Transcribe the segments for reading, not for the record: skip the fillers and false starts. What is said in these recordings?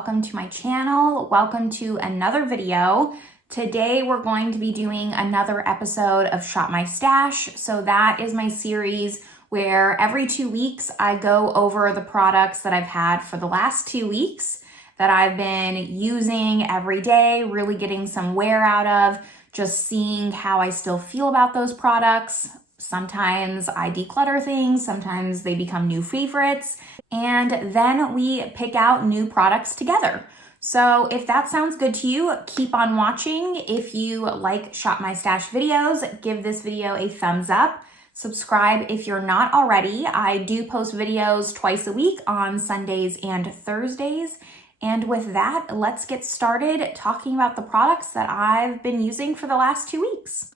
welcome to my channel. Welcome to another video. Today we're going to be doing another episode of Shop My Stash. So that is my series where every 2 weeks I go over the products that I've had for the last 2 weeks that I've been using every day, really getting some wear out of, just seeing how I still feel about those products. Sometimes I declutter things, sometimes they become new favorites, and then we pick out new products together. So if that sounds good to you, keep on watching. If you like Shop My Stash videos, give this video a thumbs up. Subscribe if you're not already. I do post videos twice a week on Sundays and Thursdays. And with that, let's get started talking about the products that I've been using for the last 2 weeks.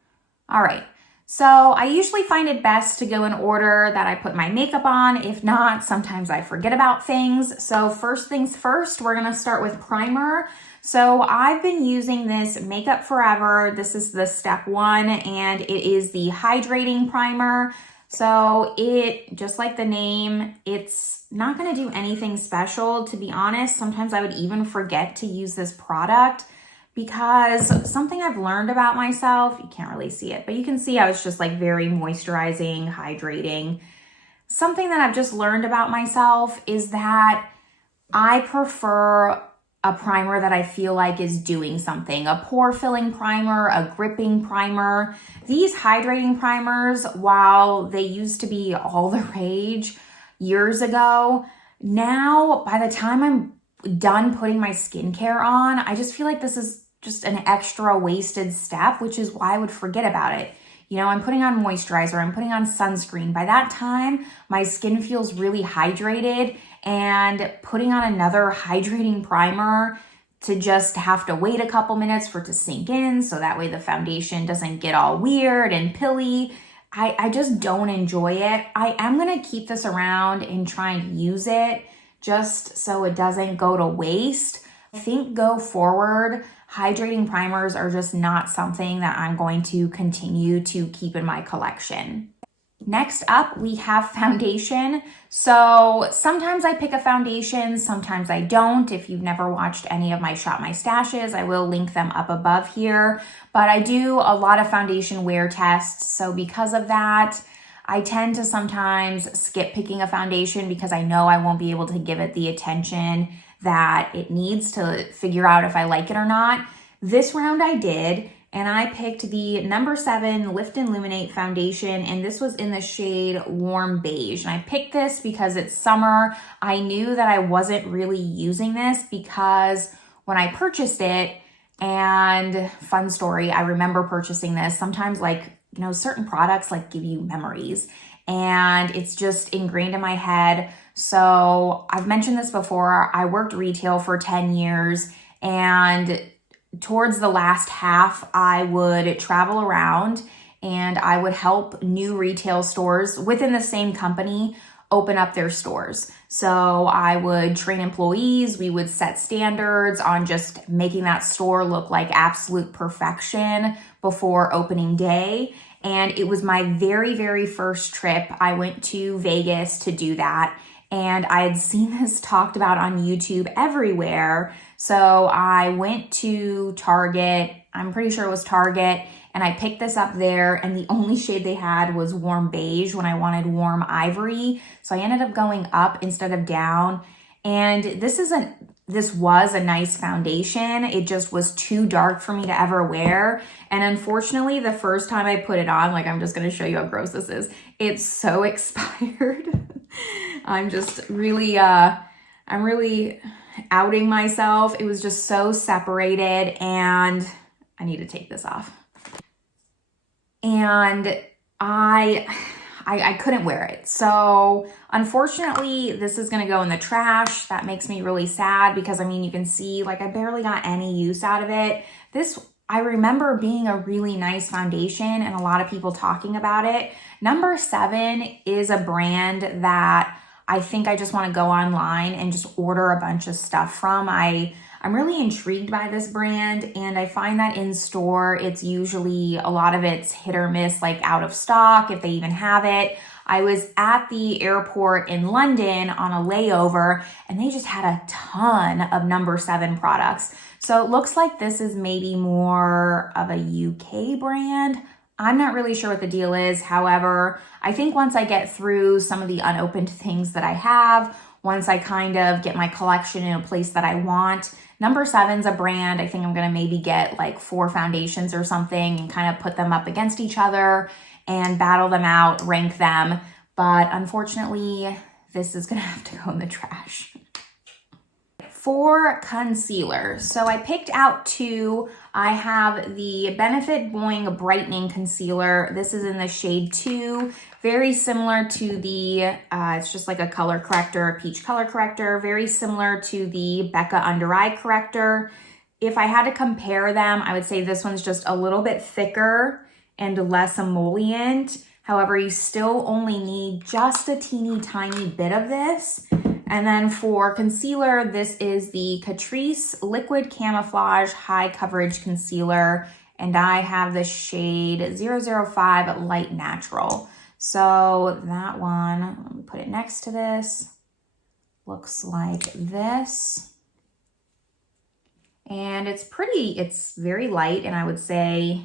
All right. So I usually find it best to go in order that I put my makeup on. If not, sometimes I forget about things. So first things first, we're going to start with primer. So I've been using this Makeup Forever. This is the step 1 and it is the Hydrating Primer. So it, just like the name, it's not going to do anything special, to be honest. Sometimes I would even forget to use this product, because something I've learned about myself, you can't really see it, but you can see I was just like very moisturizing, hydrating. Something that I've just learned about myself is that I prefer a primer that I feel like is doing something. A pore filling primer, a gripping primer. These hydrating primers, while they used to be all the rage years ago, now by the time I'm done putting my skincare on, I just feel like this is just an extra wasted step, which is why I would forget about it. You know, I'm putting on moisturizer, I'm putting on sunscreen. By that time, my skin feels really hydrated, and putting on another hydrating primer to just have to wait a couple minutes for it to sink in, so that way the foundation doesn't get all weird and pilly. I just don't enjoy it. I am gonna keep this around and try and use it just so it doesn't go to waste. I think go forward, hydrating primers are just not something that I'm going to continue to keep in my collection. Next up, we have foundation. So sometimes I pick a foundation, sometimes I don't. If you've never watched any of my Shop My Stashes, I will link them up above here. But I do a lot of foundation wear tests. So because of that, I tend to sometimes skip picking a foundation because I know I won't be able to give it the attention that it needs to figure out if I like it or not. This round I did, and I picked the number 7 Lift and Illuminate foundation, and this was in the shade Warm Beige. And I picked this because it's summer. I knew that I wasn't really using this because when I purchased it, and fun story, I remember purchasing this. Sometimes, like, you know, certain products like give you memories, and it's just ingrained in my head. So I've mentioned this before. I worked retail for 10 years, and towards the last half, I would travel around and I would help new retail stores within the same company open up their stores. So I would train employees, we would set standards on just making that store look like absolute perfection before opening day. And it was my very, very first trip. I went to Vegas to do that. And I had seen this talked about on YouTube everywhere. So I went to Target, I'm pretty sure it was Target, and I picked this up there, and the only shade they had was Warm Beige when I wanted Warm Ivory. So I ended up going up instead of down. And this was a nice foundation. It just was too dark for me to ever wear. And unfortunately, the first time I put it on, like, I'm just gonna show you how gross this is. It's so expired. I'm just really, I'm really outing myself. It was just so separated, and I need to take this off. And I couldn't wear it. So unfortunately, this is gonna go in the trash. That makes me really sad because, I mean, you can see, like, I barely got any use out of it. This, I remember being a really nice foundation and a lot of people talking about it. Number 7 is a brand that I think I just want to go online and just order a bunch of stuff from. I I'm really intrigued by this brand, and I find that in store, it's usually a lot of it's hit or miss, like out of stock, if they even have it. I was at the airport in London on a layover, and they just had a ton of number 7 products. So it looks like this is maybe more of a UK brand. I'm not really sure what the deal is. However, I think once I get through some of the unopened things that I have, once I kind of get my collection in a place that I want, number 7's a brand. I think I'm gonna maybe get like 4 foundations or something and kind of put them up against each other and battle them out, rank them. But unfortunately, this is gonna have to go in the trash. For concealer, so I picked out 2. I have the Benefit Boi-ing Brightening Concealer. This is in the shade 2, very similar to the, it's just like a color corrector, a peach color corrector, very similar to the Becca Under Eye Corrector. If I had to compare them, I would say this one's just a little bit thicker and less emollient. However, you still only need just a teeny tiny bit of this. And then for concealer, this is the Catrice Liquid Camouflage High Coverage Concealer, and I have the shade 005 Light Natural. So that one, let me put it next to this, looks like this. And it's pretty, it's very light, and I would say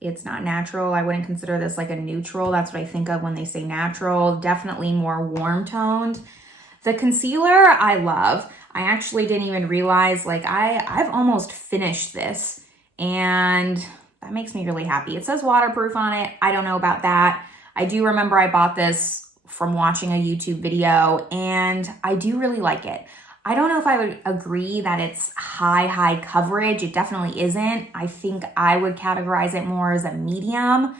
it's not natural. I wouldn't consider this like a neutral. That's what I think of when they say natural. Definitely more warm toned. The concealer I love. I actually didn't even realize, like I've almost finished this, and that makes me really happy. It says waterproof on it. I don't know about that. I do remember I bought this from watching a YouTube video, and I do really like it. I don't know if I would agree that it's high coverage. It definitely isn't. I think I would categorize it more as a medium,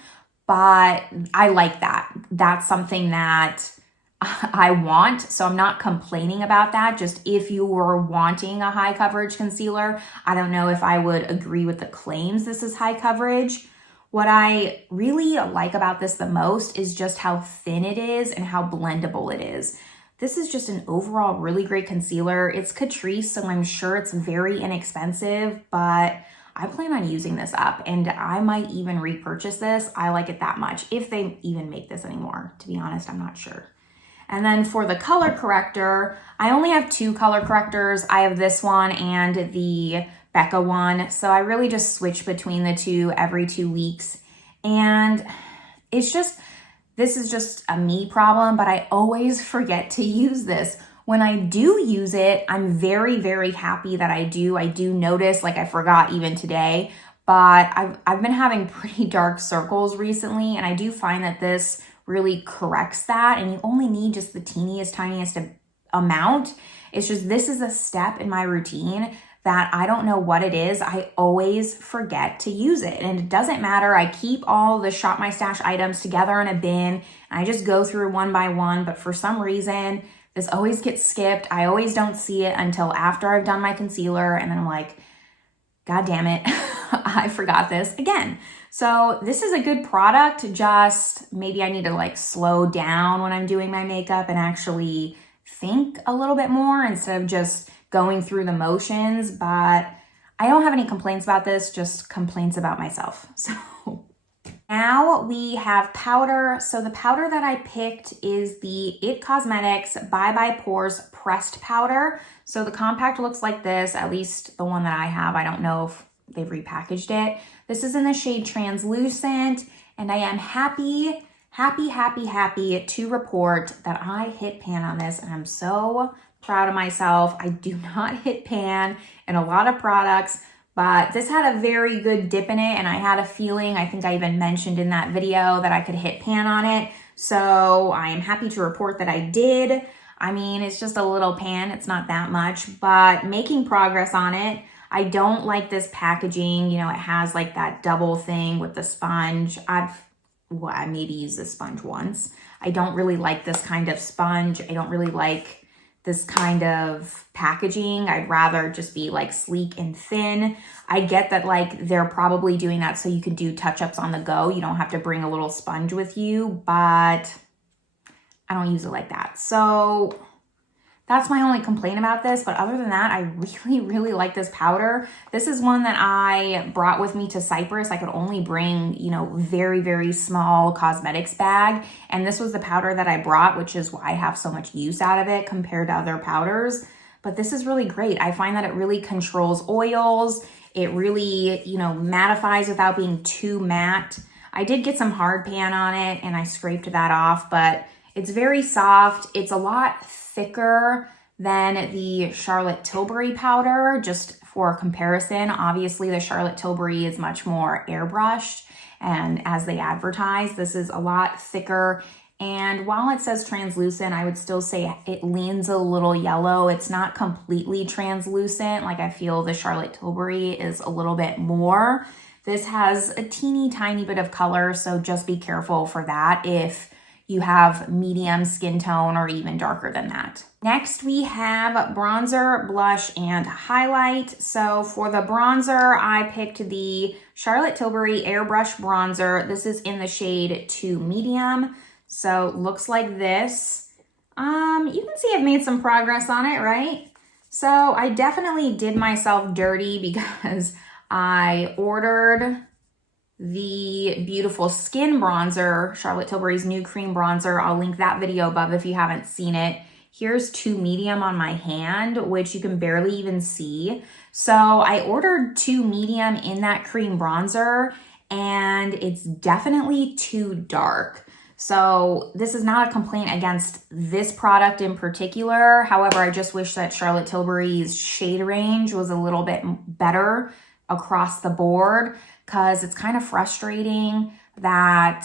but I like that. That's something that I want, so I'm not complaining about that. Just if you were wanting a high coverage concealer, I don't know if I would agree with the claims this is high coverage. What I really like about this the most is just how thin it is and how blendable it is. This is just an overall really great concealer. It's Catrice, so I'm sure it's very inexpensive, but I plan on using this up, and I might even repurchase this. I like it that much, if they even make this anymore. To be honest, I'm not sure. And then for the color corrector, I only have 2 color correctors. I have this one and the Becca one. So I really just switch between the 2 every 2 weeks. And it's just, this is just a me problem, but I always forget to use this. When I do use it, I'm very happy that I do. I do notice, like I forgot even today, but I've been having pretty dark circles recently, and I do find that this really corrects that, and you only need just the tiniest amount. It's just, this is a step in my routine that I don't know what it is. I always forget to use it, and it doesn't matter. I keep all the Shop My Stash items together in a bin, and I just go through one by one, but for some reason, this always gets skipped. I always don't see it until after I've done my concealer, and then I'm like, God damn it, I forgot this again. So this is a good product, just maybe I need to like slow down when I'm doing my makeup and actually think a little bit more instead of just going through the motions. But I don't have any complaints about this, just complaints about myself. So now we have powder. So the powder that I picked is the It Cosmetics Bye Bye Pores Pressed Powder. So the compact looks like this, at least the one that I have. I don't know if they've repackaged it. This is in the shade Translucent, and I am happy to report that I hit pan on this, and I'm so proud of myself. I do not hit pan in a lot of products, but this had a very good dip in it, and I had a feeling, I think I even mentioned in that video, that I could hit pan on it. So I am happy to report that I did. I mean, it's just a little pan, it's not that much, but making progress on it. I don't like this packaging. You know, it has like that double thing with the sponge. I maybe used this sponge once. I don't really like this kind of sponge. I don't really like this kind of packaging. I'd rather just be like sleek and thin. I get that like they're probably doing that so you could do touch-ups on the go. You don't have to bring a little sponge with you, but I don't use it like that. So That's my only complaint about this, but other than that, I really, really like this powder. This is one that I brought with me to Cyprus. I could only bring, you know, very, very small cosmetics bag, and this was the powder that I brought, which is why I have so much use out of it compared to other powders. But this is really great. I find that it really controls oils. It really, you know, mattifies without being too matte. I did get some hard pan on it and I scraped that off, but it's very soft. It's a lot thicker than the Charlotte Tilbury powder, just for comparison. Obviously, the Charlotte Tilbury is much more airbrushed, and as they advertise, this is a lot thicker. And while it says translucent, I would still say it leans a little yellow. It's not completely translucent. Like, I feel the Charlotte Tilbury is a little bit more. This has a teeny tiny bit of color, so just be careful for that if you have medium skin tone or even darker than that. Next, we have bronzer, blush, and highlight. So for the bronzer, I picked the Charlotte Tilbury Airbrush Bronzer. This is in the shade 2 Medium. So looks like this. You can see I've made some progress on it, right? So I definitely did myself dirty because I ordered the Beautiful Skin Bronzer, Charlotte Tilbury's new cream bronzer. I'll link that video above if you haven't seen it. Here's 2 Medium on my hand, which you can barely even see. So I ordered 2 Medium in that cream bronzer, and it's definitely too dark. So this is not a complaint against this product in particular. However, I just wish that Charlotte Tilbury's shade range was a little bit better across the board, because it's kind of frustrating that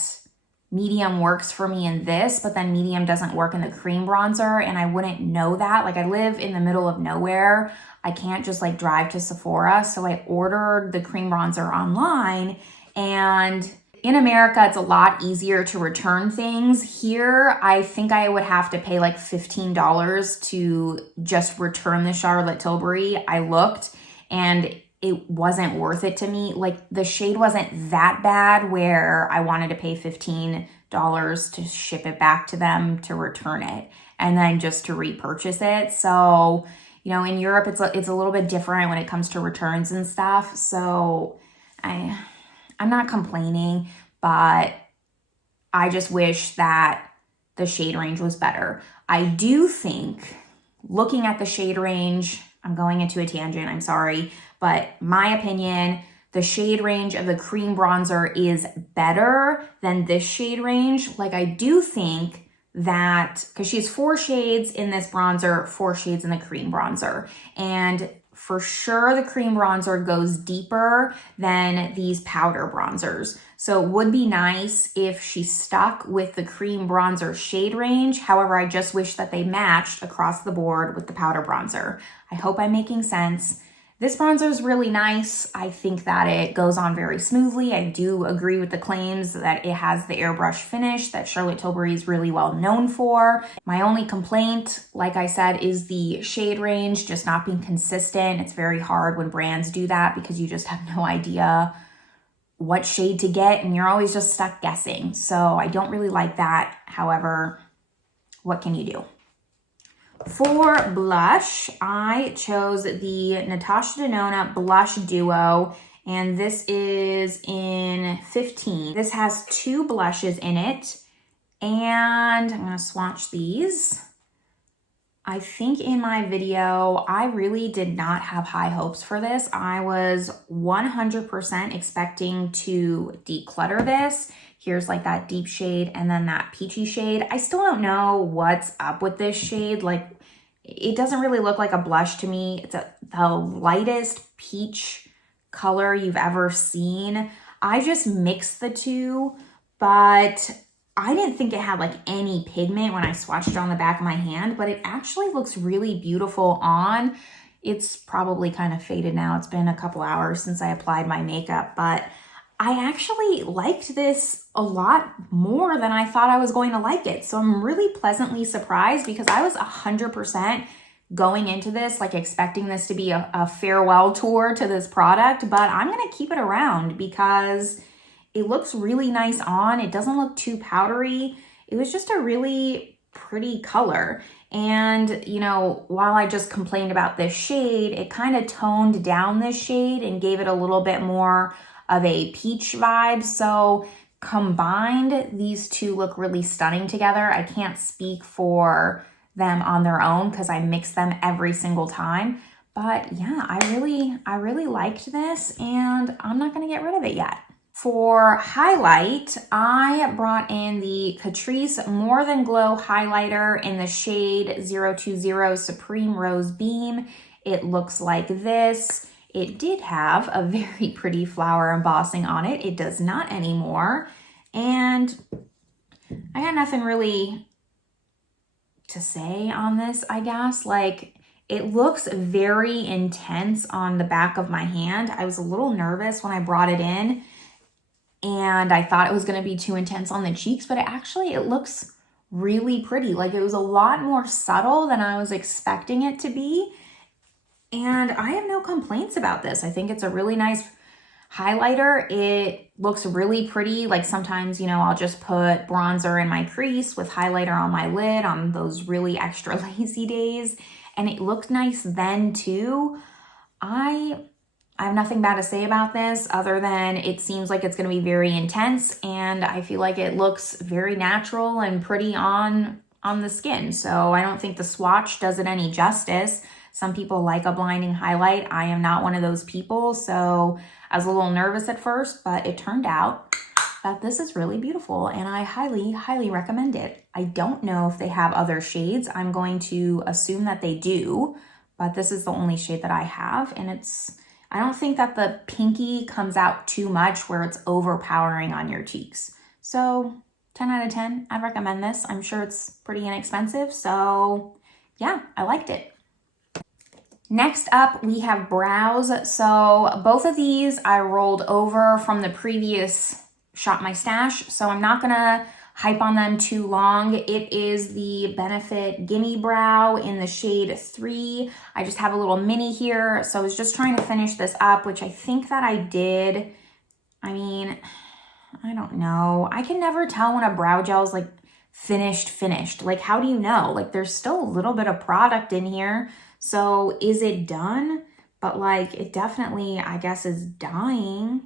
medium works for me in this, but then medium doesn't work in the cream bronzer, and I wouldn't know that. Like, I live in the middle of nowhere. I can't just like drive to Sephora, so I ordered the cream bronzer online, and in America, it's a lot easier to return things. Here, I think I would have to pay like $15 to just return the Charlotte Tilbury. I looked, and it wasn't worth it to me. Like, the shade wasn't that bad where I wanted to pay $15 to ship it back to them to return it and then just to repurchase it. So, you know, in Europe, it's a little bit different when it comes to returns and stuff. So I'm not complaining, but I just wish that the shade range was better. I do think, looking at the shade range, I'm going into a tangent, I'm sorry, but my opinion, the shade range of the cream bronzer is better than this shade range. Like, I do think that, because she has 4 shades in this bronzer, 4 shades in the cream bronzer, and for sure the cream bronzer goes deeper than these powder bronzers. So it would be nice if she stuck with the cream bronzer shade range. However, I just wish that they matched across the board with the powder bronzer. I hope I'm making sense. This bronzer is really nice. I think that it goes on very smoothly. I do agree with the claims that it has the airbrush finish that Charlotte Tilbury is really well known for. My only complaint, like I said, is the shade range just not being consistent. It's very hard when brands do that because you just have no idea what shade to get and you're always just stuck guessing. So I don't really like that. However, what can you do? For blush, I chose the Natasha Denona Blush Duo, and this is in 15. This has 2 blushes in it, and I'm gonna swatch these. I think in my video, I really did not have high hopes for this. I was 100% expecting to declutter this. Here's like that deep shade and then that peachy shade. I still don't know what's up with this shade. Like, it doesn't really look like a blush to me. It's the lightest peach color you've ever seen. I just mixed the two, but I didn't think it had like any pigment when I swatched it on the back of my hand, but it actually looks really beautiful on. It's probably kind of faded now. It's been a couple hours since I applied my makeup, but I actually liked this a lot more than I thought I was going to like it. So I'm really pleasantly surprised because I was 100% going into this, like expecting this to be a farewell tour to this product, but I'm going to keep it around because it looks really nice on. It doesn't look too powdery. It was just a really pretty color. And, you know, while I just complained about this shade, it kind of toned down this shade and gave it a little bit more of a peach vibe. So combined, these two look really stunning together. I can't speak for them on their own because I mix them every single time. But yeah, I really liked this, and I'm not going to get rid of it yet. For highlight, I brought in the Catrice More Than Glow highlighter in the shade 020 Supreme Rose Beam. It looks like this. It did have a very pretty flower embossing on it. It does not anymore. And I got nothing really to say on this, I guess. Like, it looks very intense on the back of my hand. I was a little nervous when I brought it in, and I thought it was going to be too intense on the cheeks, but it looks really pretty. Like, it was a lot more subtle than I was expecting it to be. And I have no complaints about this. I think it's a really nice highlighter. It looks really pretty. Like, sometimes, you know, I'll just put bronzer in my crease with highlighter on my lid on those really extra lazy days. And it looked nice then too. I have nothing bad to say about this other than it seems like it's going to be very intense, and I feel like it looks very natural and pretty on the skin. So I don't think the swatch does it any justice. Some people like a blinding highlight. I am not one of those people, so I was a little nervous at first, but it turned out that this is really beautiful, and I highly recommend it. I don't know if they have other shades. I'm going to assume that they do, but this is the only shade that I have, and I don't think that the pinky comes out too much where it's overpowering on your cheeks. So 10 out of 10, I'd recommend this. I'm sure it's pretty inexpensive, so yeah, I liked it. Next up, we have brows. So both of these I rolled over from the previous Shop My Stash, so I'm not gonna hype on them too long. It is the Benefit Gimme Brow in the shade 3. I just have a little mini here, so I was just trying to finish this up, which I think that I did. I mean, I don't know. I can never tell when a brow gel is like finished. Like, how do you know? Like, there's still a little bit of product in here. So is it done? But like, it definitely, I guess, is dying.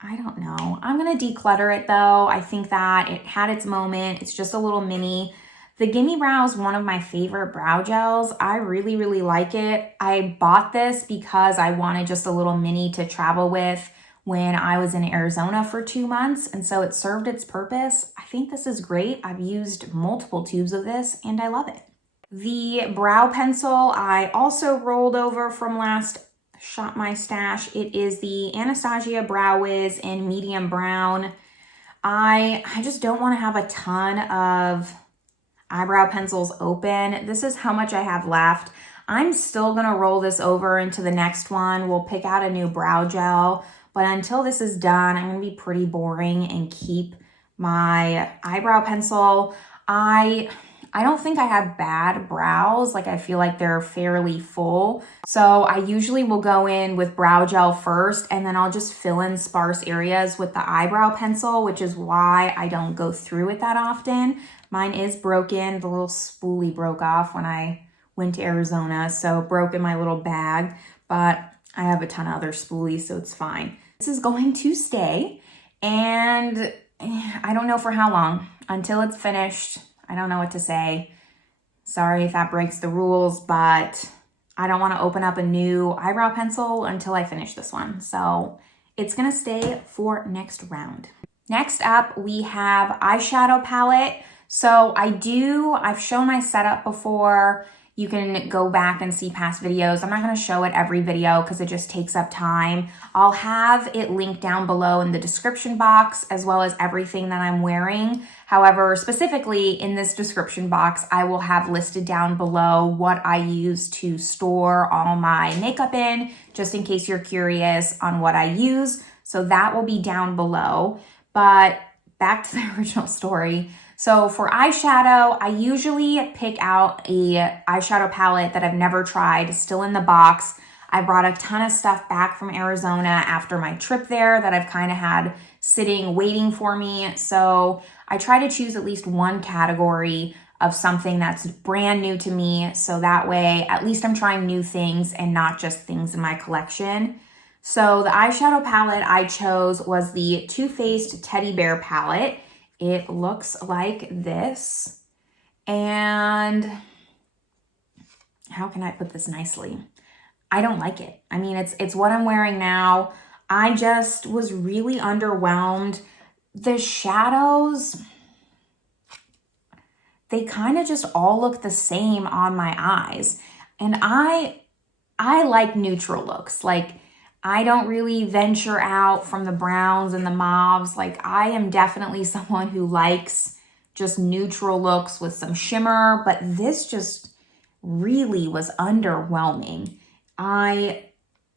I don't know. I'm going to declutter it though. I think that it had its moment. It's just a little mini. The Gimme Brow is one of my favorite brow gels. I really like it. I bought this because I wanted just a little mini to travel with when I was in Arizona for 2 months. And so it served its purpose. I think this is great. I've used multiple tubes of this and I love it. The brow pencil I also rolled over from last Shop My Stash. It is the Anastasia Brow Wiz in medium brown. I just don't want to have a ton of eyebrow pencils open. This is how much I have left. I'm still going to roll this over into the next one. We'll pick out a new brow gel, but until this is done, I'm going to be pretty boring and keep my eyebrow pencil. I don't think I have bad brows. Like, I feel like they're fairly full. So I usually will go in with brow gel first, and then I'll just fill in sparse areas with the eyebrow pencil, which is why I don't go through it that often. Mine is broken. The little spoolie broke off when I went to Arizona, so broke in my little bag, but I have a ton of other spoolies, so it's fine. This is going to stay, and I don't know for how long. Until it's finished, I don't know what to say. Sorry if that breaks the rules, but I don't want to open up a new eyebrow pencil until I finish this one. So it's going to stay for next round. Next up, we have eyeshadow palette. So I've shown my setup before. You can go back and see past videos. I'm not going to show it every video because it just takes up time. I'll have it linked down below in the description box, as well as everything that I'm wearing. However, specifically in this description box, I will have listed down below what I use to store all my makeup in, just in case you're curious on what I use. So that will be down below. But back to the original story. So for eyeshadow, I usually pick out a eyeshadow palette that I've never tried, still in the box. I brought a ton of stuff back from Arizona after my trip there that I've kind of had sitting, waiting for me. So I try to choose at least one category of something that's brand new to me. So that way, at least I'm trying new things and not just things in my collection. So the eyeshadow palette I chose was the Too Faced Teddy Bear palette. It looks like this. And how can I put this nicely? I don't like it. I mean, it's what I'm wearing now. I just was really underwhelmed. The shadows, they kind of just all look the same on my eyes. And I like neutral looks. Like, I don't really venture out from the browns and the mauves. Like, I am definitely someone who likes just neutral looks with some shimmer, but this just really was underwhelming. I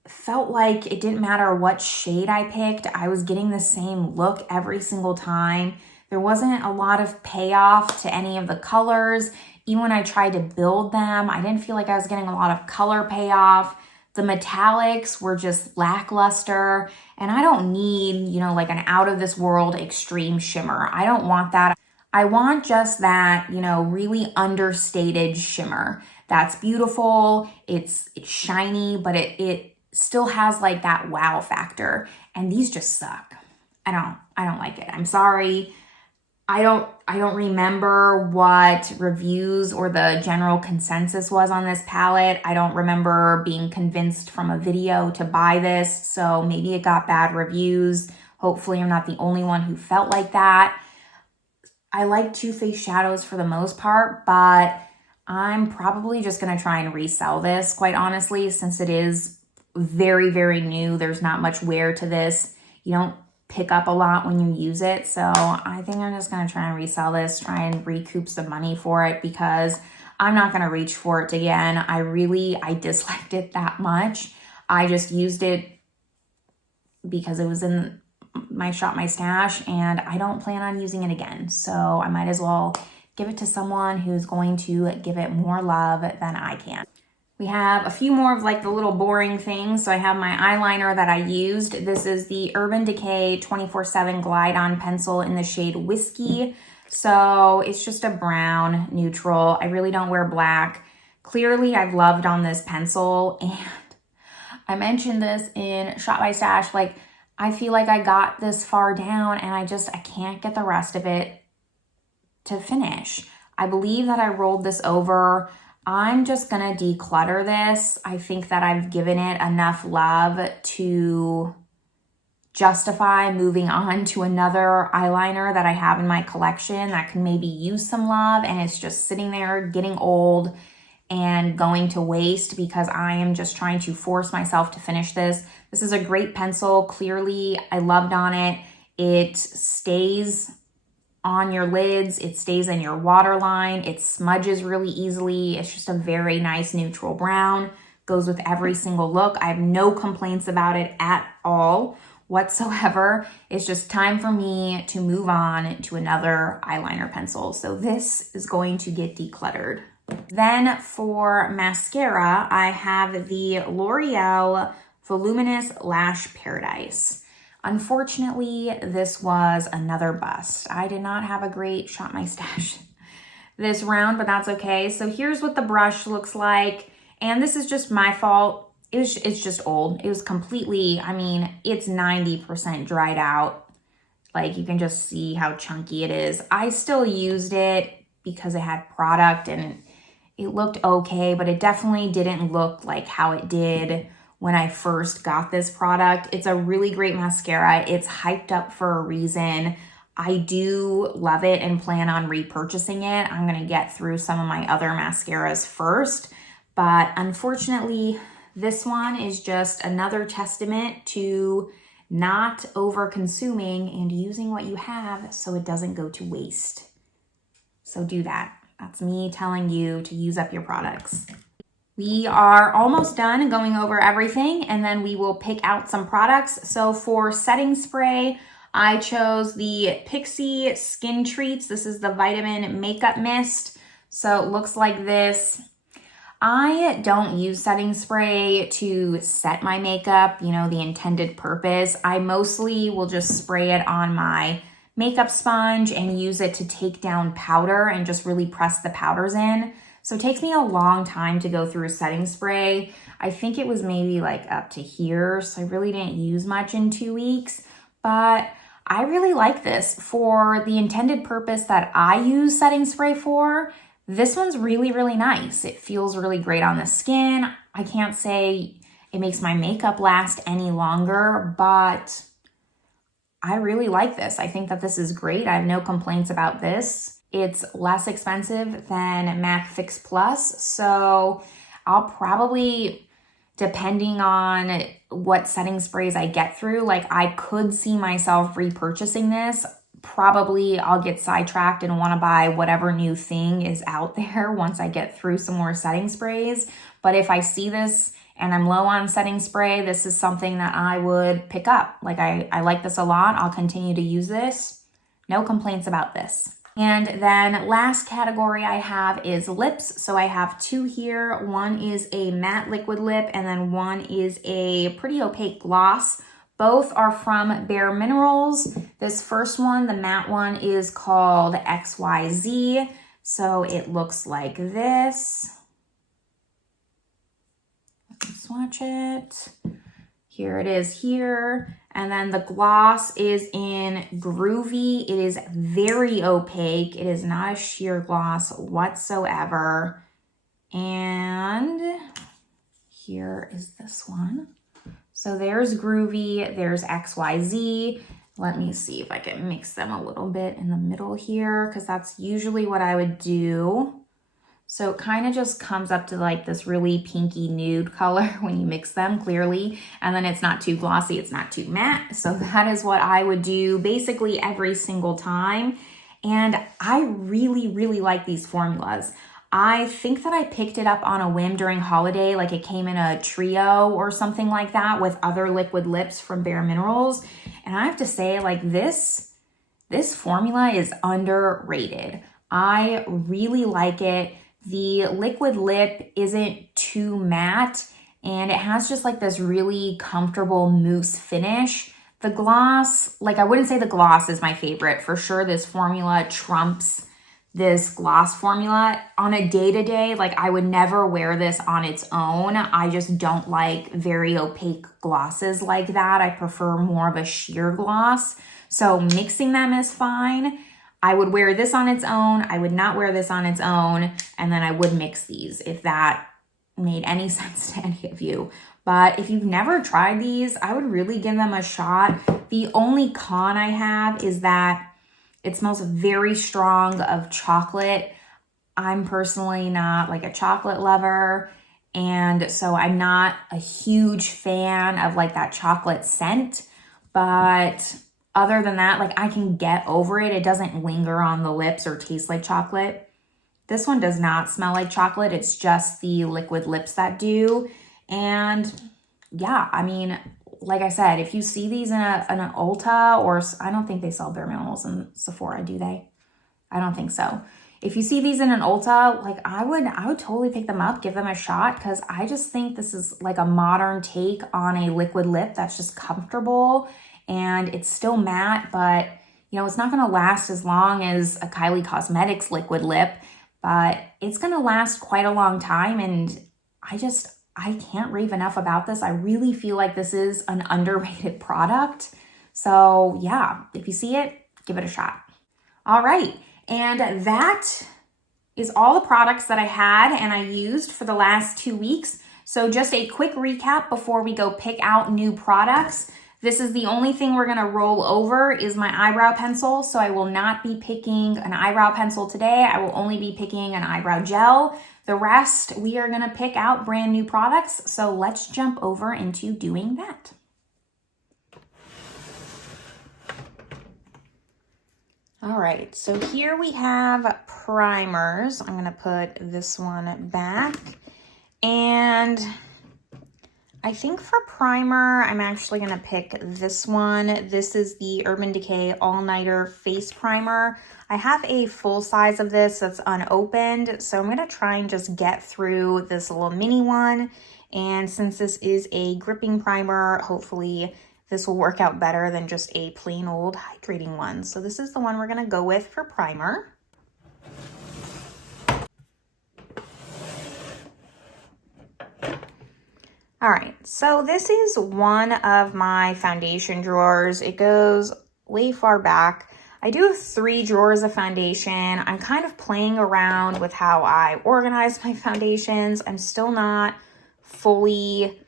felt like it didn't matter what shade I picked, I was getting the same look every single time. There wasn't a lot of payoff to any of the colors. Even when I tried to build them, I didn't feel like I was getting a lot of color payoff. The metallics were just lackluster, and I don't need, you know, like an out of this world extreme shimmer. I don't want that. I want just that, you know, really understated shimmer. That's beautiful. It's shiny, but it still has like that wow factor. And these just suck. I don't like it. I'm sorry. I don't remember what reviews or the general consensus was on this palette. I don't remember being convinced from a video to buy this, so maybe it got bad reviews. Hopefully I'm not the only one who felt like that. I like Too Faced shadows for the most part, but I'm probably just going to try and resell this, quite honestly, since it is very, very new. There's not much wear to this. You don't pick up a lot when you use it. So I think I'm just going to try and resell this, try and recoup some money for it, because I'm not going to reach for it again. I disliked it that much. I just used it because it was in my Shop My Stash, and I don't plan on using it again. So I might as well give it to someone who's going to give it more love than I can. We have a few more of like the little boring things. So I have my eyeliner that I used. This is the Urban Decay 24/7 Glide On Pencil in the shade Whiskey. So it's just a brown neutral. I really don't wear black. Clearly, I've loved on this pencil, and I mentioned this in Shop My Stash. Like, I feel like I got this far down and I can't get the rest of it to finish. I believe that I rolled this over. I'm just gonna declutter this. I think that I've given it enough love to justify moving on to another eyeliner that I have in my collection that can maybe use some love, and it's just sitting there getting old and going to waste because I am just trying to force myself to finish this. This is a great pencil. Clearly, I loved on it. It stays on your lids. It stays in your waterline. It smudges really easily. It's just a very nice neutral brown. Goes with every single look. I have no complaints about it at all whatsoever. It's just time for me to move on to another eyeliner pencil. So this is going to get decluttered. Then for mascara, I have the L'Oreal Voluminous Lash Paradise. Unfortunately, this was another bust. I did not have a great Shop My Stash this round, but that's okay. So here's what the brush looks like. And this is just my fault. It's just old. It was completely, I mean, it's 90% dried out. Like, you can just see how chunky it is. I still used it because it had product and it looked okay, but it definitely didn't look like how it did when I first got this product. It's a really great mascara. It's hyped up for a reason. I do love it and plan on repurchasing it. I'm gonna get through some of my other mascaras first, but unfortunately, this one is just another testament to not over consuming and using what you have so it doesn't go to waste. So do that. That's me telling you to use up your products. We are almost done going over everything, and then we will pick out some products. So for setting spray, I chose the Pixi Skin Treats. This is the Vitamin Makeup Mist. So it looks like this. I don't use setting spray to set my makeup, you know, the intended purpose. I mostly will just spray it on my makeup sponge and use it to take down powder and just really press the powders in. So it takes me a long time to go through a setting spray. I think it was maybe like up to here, so I really didn't use much in 2 weeks, but I really like this for the intended purpose that I use setting spray for. This one's really, really nice. It feels really great on the skin. I can't say it makes my makeup last any longer, but I really like this. I think that this is great. I have no complaints about this. It's less expensive than MAC Fix Plus, so I'll probably, depending on what setting sprays I get through, like I could see myself repurchasing this. Probably I'll get sidetracked and want to buy whatever new thing is out there once I get through some more setting sprays. But if I see this and I'm low on setting spray, this is something that I would pick up. Like I like this a lot. I'll continue to use this. No complaints about this. And then last category I have is lips. So I have two here. One is a matte liquid lip and then one is a pretty opaque gloss. Both are from Bare Minerals. This first one, the matte one, is called XYZ. So it looks like this. Let me swatch it. Here it is here. And then the gloss is in Groovy. It is very opaque. It is not a sheer gloss whatsoever. And here is this one. So there's Groovy, there's XYZ. Let me see if I can mix them a little bit in the middle here, because that's usually what I would do. So it kind of just comes up to like this really pinky nude color when you mix them clearly. And then it's not too glossy, it's not too matte. So that is what I would do basically every single time. And I really, really like these formulas. I think that I picked it up on a whim during holiday, like it came in a trio or something like that with other liquid lips from Bare Minerals. And I have to say, like this formula is underrated. I really like it. The liquid lip isn't too matte and it has just like this really comfortable mousse finish. The gloss, like I wouldn't say the gloss is my favorite. For sure, this formula trumps this gloss formula. On a day-to-day, like I would never wear this on its own. I just don't like very opaque glosses like that. I prefer more of a sheer gloss. So mixing them is fine. I would wear this on its own. I would not wear this on its own. And then I would mix these if that made any sense to any of you. But if you've never tried these, I would really give them a shot. The only con I have is that it smells very strong of chocolate. I'm personally not like a chocolate lover. And so I'm not a huge fan of like that chocolate scent. But other than that, like I can get over it. It doesn't linger on the lips or taste like chocolate. This one does not smell like chocolate. It's just the liquid lips that do. And yeah, I mean, like I said, if you see these in an Ulta, or I don't think they sell Bare Minerals in Sephora, do they? I don't think so. If you see these in an Ulta, like I would totally pick them up, give them a shot, because I just think this is like a modern take on a liquid lip that's just comfortable and it's still matte, but you know, it's not gonna last as long as a Kylie Cosmetics liquid lip, but it's gonna last quite a long time. And I can't rave enough about this. I really feel like this is an underrated product. So yeah, if you see it, give it a shot. All right, and that is all the products that I had and I used for the last 2 weeks. So just a quick recap before we go pick out new products. This is the only thing we're gonna roll over is my eyebrow pencil. So I will not be picking an eyebrow pencil today. I will only be picking an eyebrow gel. The rest, we are gonna pick out brand new products. So let's jump over into doing that. All right, so here we have primers. I'm gonna put this one back. And I think for primer, I'm actually gonna pick this one. This is the Urban Decay All Nighter Face Primer. I have a full size of this that's unopened, so I'm gonna try and just get through this little mini one. And since this is a gripping primer, hopefully this will work out better than just a plain old hydrating one. So this is the one we're gonna go with for primer. All right, so this is one of my foundation drawers. It goes way far back. I do have 3 drawers of foundation. I'm kind of playing around with how I organize my foundations. I'm still not fully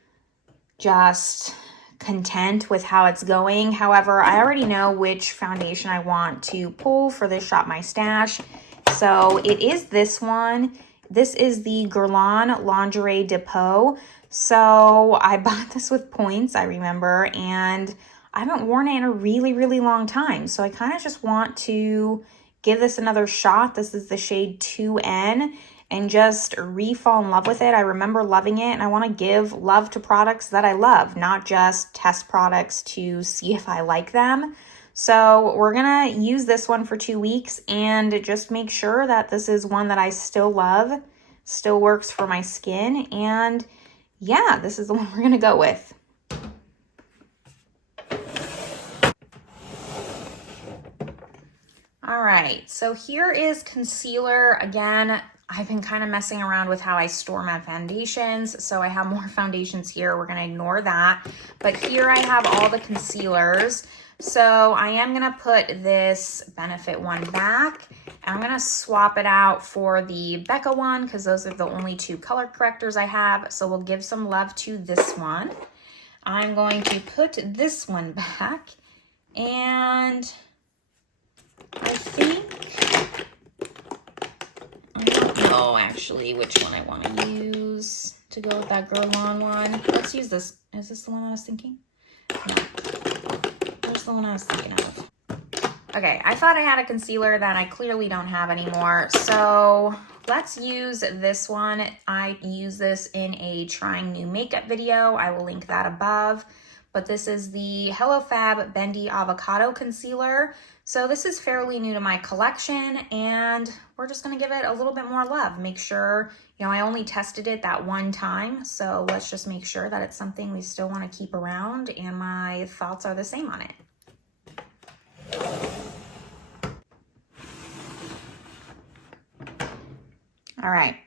just content with how it's going. However, I already know which foundation I want to pull for this Shop My Stash. So it is this one. This is the Guerlain Lingerie de Peau. So I bought this with points, I remember, and I haven't worn it in a really, really long time. So I kind of just want to give this another shot. This is the shade 2N, and just re-fall in love with it. I remember loving it, and I want to give love to products that I love, not just test products to see if I like them. So we're gonna use this one for 2 weeks and just make sure that this is one that I still love, still works for my skin, and yeah, this is the one we're gonna go with. All right, so here is concealer. Again, I've been kind of messing around with how I store my foundations, so I have more foundations here. We're gonna ignore that. But here I have all the concealers. So I am gonna put this Benefit one back. I'm gonna swap it out for the Becca one because those are the only 2 color correctors I have. So we'll give some love to this one. I'm going to put this one back, and I think, I don't know actually which one I want to use to go with that Guerlain one. Let's use this. Is this the one I was thinking? No. Where's the one I was thinking of? Okay, I thought I had a concealer that I clearly don't have anymore. So let's use this one. I use this in a trying new makeup video. I will link that above. But this is the Hello Fab Bendy Avocado Concealer. So this is fairly new to my collection, and we're just gonna give it a little bit more love. Make sure, you know, I only tested it that one time, so let's just make sure that it's something we still wanna keep around, and my thoughts are the same on it. All right,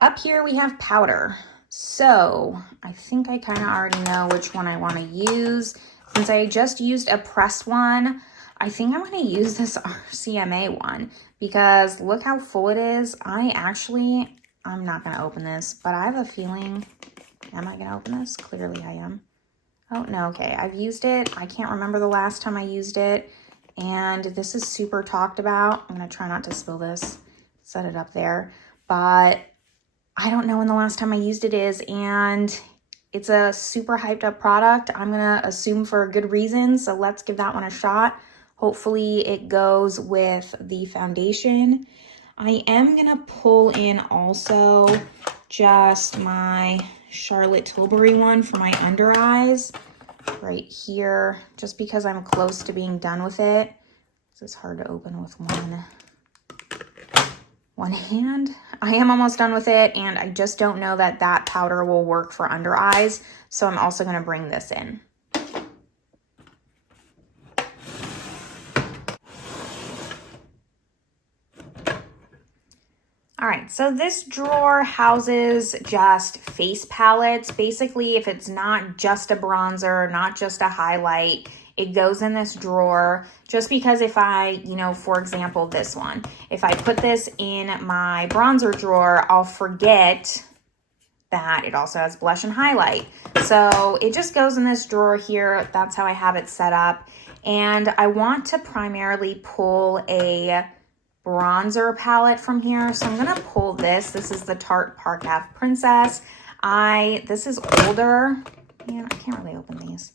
up here we have powder. So I think I kind of already know which one I want to use. Since I just used a pressed one, I think I'm going to use this RCMA one because look how full it is. I'm not going to open this, but I have a feeling, am I going to open this? Clearly I am. Oh, no, okay. I've used it. I can't remember the last time I used it. And this is super talked about. I'm going to try not to spill this, set it up there. But I don't know when the last time I used it is, and it's a super hyped up product. I'm gonna assume for a good reason, so let's give that one a shot. Hopefully it goes with the foundation. I am gonna pull in also just my Charlotte Tilbury one for my under eyes right here, just because I'm close to being done with it. This is hard to open with one hand. I am almost done with it, and I just don't know that that powder will work for under eyes, so I'm also going to bring this in. All right, so this drawer houses just face palettes. Basically, if it's not just a bronzer, not just a highlight, it goes in this drawer. Just because if I, you know, for example, this one, if I put this in my bronzer drawer, I'll forget that it also has blush and highlight. So it just goes in this drawer here. That's how I have it set up. And I want to primarily pull a bronzer palette from here. So I'm gonna pull this. This is the Tarte Park Ave Princess. This is older. Man, I can't really open these.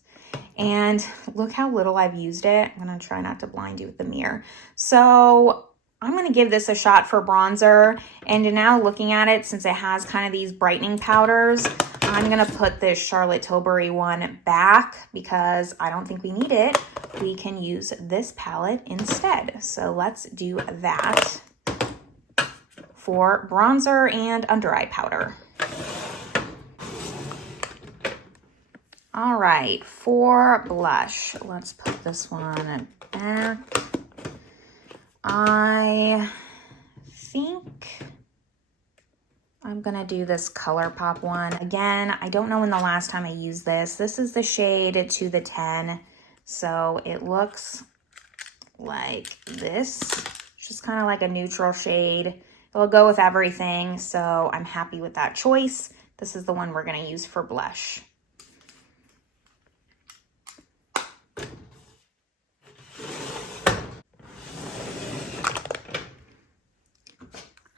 And look how little I've used it. I'm gonna try not to blind you with the mirror. So I'm gonna give this a shot for bronzer. And now looking at it, since it has kind of these brightening powders, I'm gonna put this Charlotte Tilbury one back because I don't think we need it. We can use this palette instead. So let's do that for bronzer and under eye powder. All right, for blush, let's put this one back. I think I'm gonna do this ColourPop one. Again, I don't know when the last time I used this. This is the shade to the 10, so it looks like this. It's just kind of like a neutral shade. It'll go with everything, so I'm happy with that choice. This is the one we're gonna use for blush.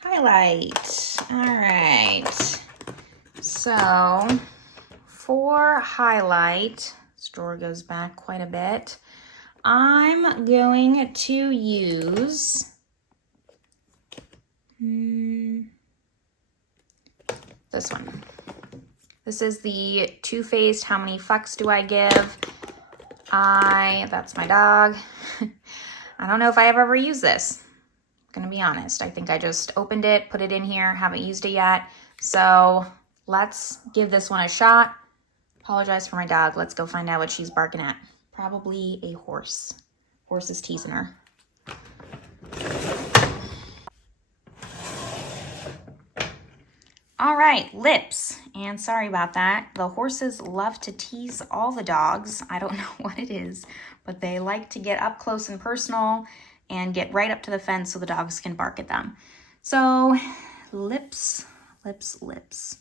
Highlight. All right. So for highlight, this drawer goes back quite a bit. I'm going to use this one. This is the Too Faced How Many Fucks Do I Give? That's my dog. I don't know if I have ever used this. I'm gonna be honest. I think I just opened it, put it in here, haven't used it yet. So let's give this one a shot. Apologize for my dog. Let's go find out what she's barking at. Probably a horse. Horse is teasing her. All right, lips. And sorry about that. The horses love to tease all the dogs. I don't know what it is, but they like to get up close and personal and get right up to the fence so the dogs can bark at them. So lips, lips, lips.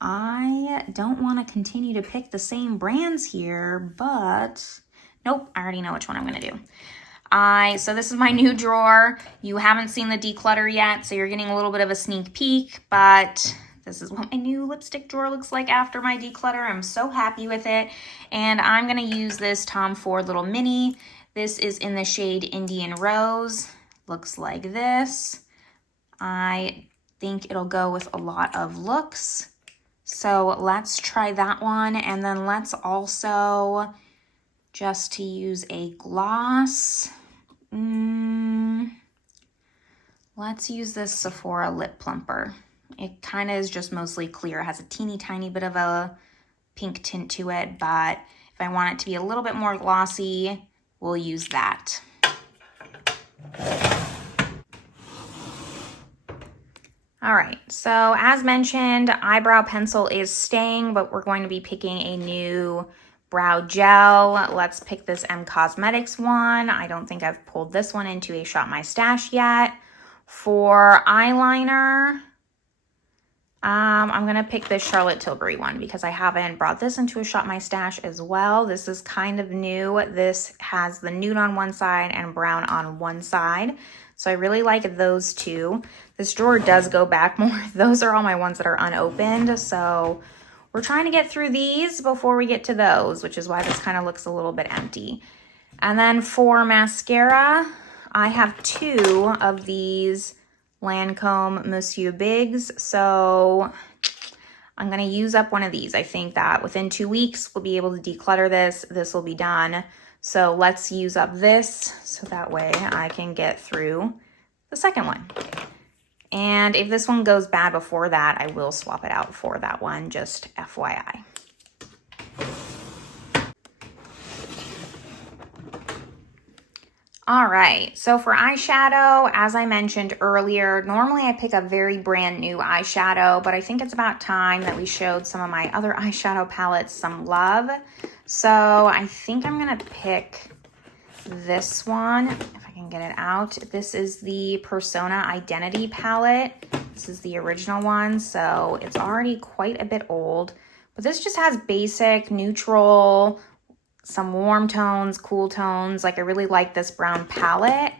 I don't want to continue to pick the same brands here, but nope, I already know which one I'm going to do. So this is my new drawer. You haven't seen the declutter yet, so you're getting a little bit of a sneak peek, but this is what my new lipstick drawer looks like after my declutter. I'm so happy with it. And I'm going to use this Tom Ford little mini. This is in the shade Indian Rose. Looks like this. I think it'll go with a lot of looks. So let's try that one. And then let's also just to use a gloss. Let's use this Sephora Lip Plumper. It kind of is just mostly clear. It has a teeny tiny bit of a pink tint to it, but if I want it to be a little bit more glossy, we'll use that. All right, so as mentioned, eyebrow pencil is staying, but we're going to be picking a new brow gel. Let's pick this M Cosmetics one. I don't think I've pulled this one into a Shop My Stash yet. For eyeliner, I'm gonna pick this Charlotte Tilbury one because I haven't brought this into a Shop My Stash as well. This is kind of new. This has the nude on one side and brown on one side. So I really like those two. This drawer does go back more. Those are all my ones that are unopened. So we're trying to get through these before we get to those, which is why this kind of looks a little bit empty. And then for mascara, I have two of these Lancome Monsieur Bigs. So I'm going to use up one of these. I think that within 2 weeks, we'll be able to declutter this. This will be done. So let's use up this so that way I can get through the second one. And if this one goes bad before that, I will swap it out for that one, just FYI. All right, so for eyeshadow, as I mentioned earlier, normally I pick a very brand new eyeshadow, but I think it's about time that we showed some of my other eyeshadow palettes some love. So I think I'm gonna pick this one, if I can get it out. This is the Persona Identity palette. This is the original one, so it's already quite a bit old, but this just has basic, neutral, some warm tones, cool tones. Like I really like this brown palette.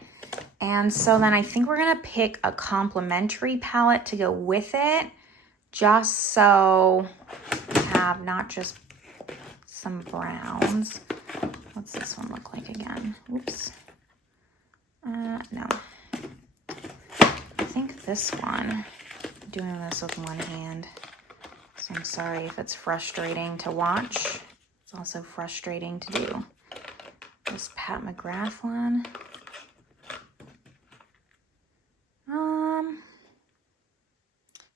And so then I think we're gonna pick a complementary palette to go with it, just so we have not just some browns. What's this one look like again? Oops. No. I think this one, I'm doing this with one hand, so I'm sorry if it's frustrating to watch. It's also frustrating to do. This Pat McGrath one.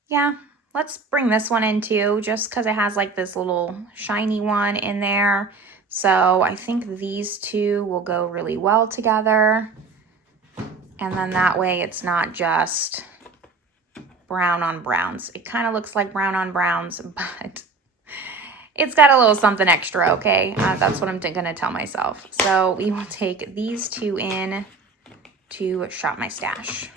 Yeah, let's bring this one in too, just because it has like this little shiny one in there. So I think these two will go really well together. And then that way it's not just brown on browns. It kind of looks like brown on browns, but it's got a little something extra, okay? That's what I'm gonna tell myself. So we will take these two in to Shop My Stash.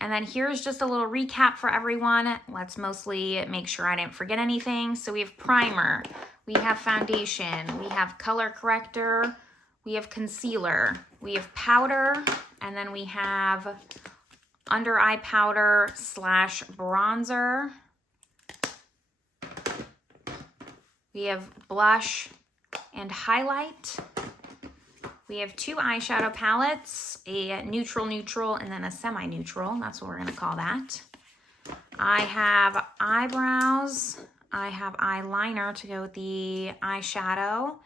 And then here's just a little recap for everyone. Let's mostly make sure I didn't forget anything. So we have primer, we have foundation, we have color corrector, we have concealer, we have powder, and then we have under eye powder / bronzer. We have blush and highlight. We have 2 eyeshadow palettes, a neutral, and then a semi-neutral. That's what we're gonna call that. I have eyebrows. I have eyeliner to go with the eyeshadow.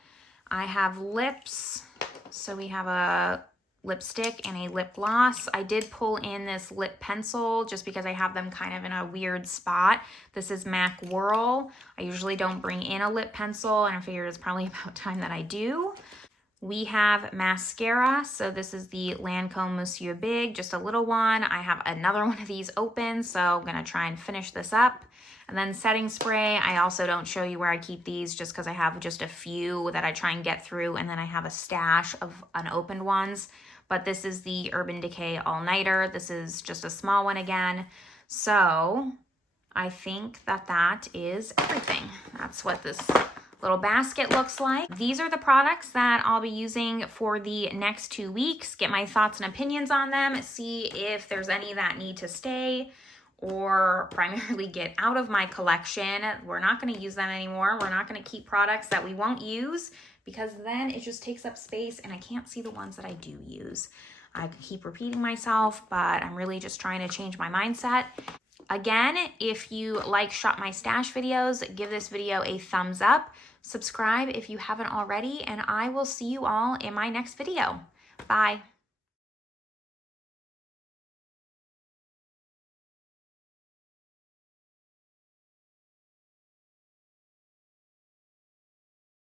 I have lips. So we have a lipstick and a lip gloss. I did pull in this lip pencil just because I have them kind of in a weird spot. This is MAC Whirl. I usually don't bring in a lip pencil, and I figured it's probably about time that I do. We have mascara. So this is the Lancome Monsieur Big, just a little one. I have another one of these open, so I'm gonna try and finish this up. And then setting spray, I also don't show you where I keep these just because I have just a few that I try and get through, and then I have a stash of unopened ones. But this is the Urban Decay All Nighter. This is just a small one again. So I think that is everything. That's what this little basket looks like. These are the products that I'll be using for the next 2 weeks. Get my thoughts and opinions on them. See if there's any that need to stay or primarily get out of my collection. We're not going to use them anymore. We're not going to keep products that we won't use, because then it just takes up space and I can't see the ones that I do use. I keep repeating myself, but I'm really just trying to change my mindset. Again, if you like Shop My Stash videos, give this video a thumbs up. Subscribe if you haven't already, and I will see you all in my next video. Bye.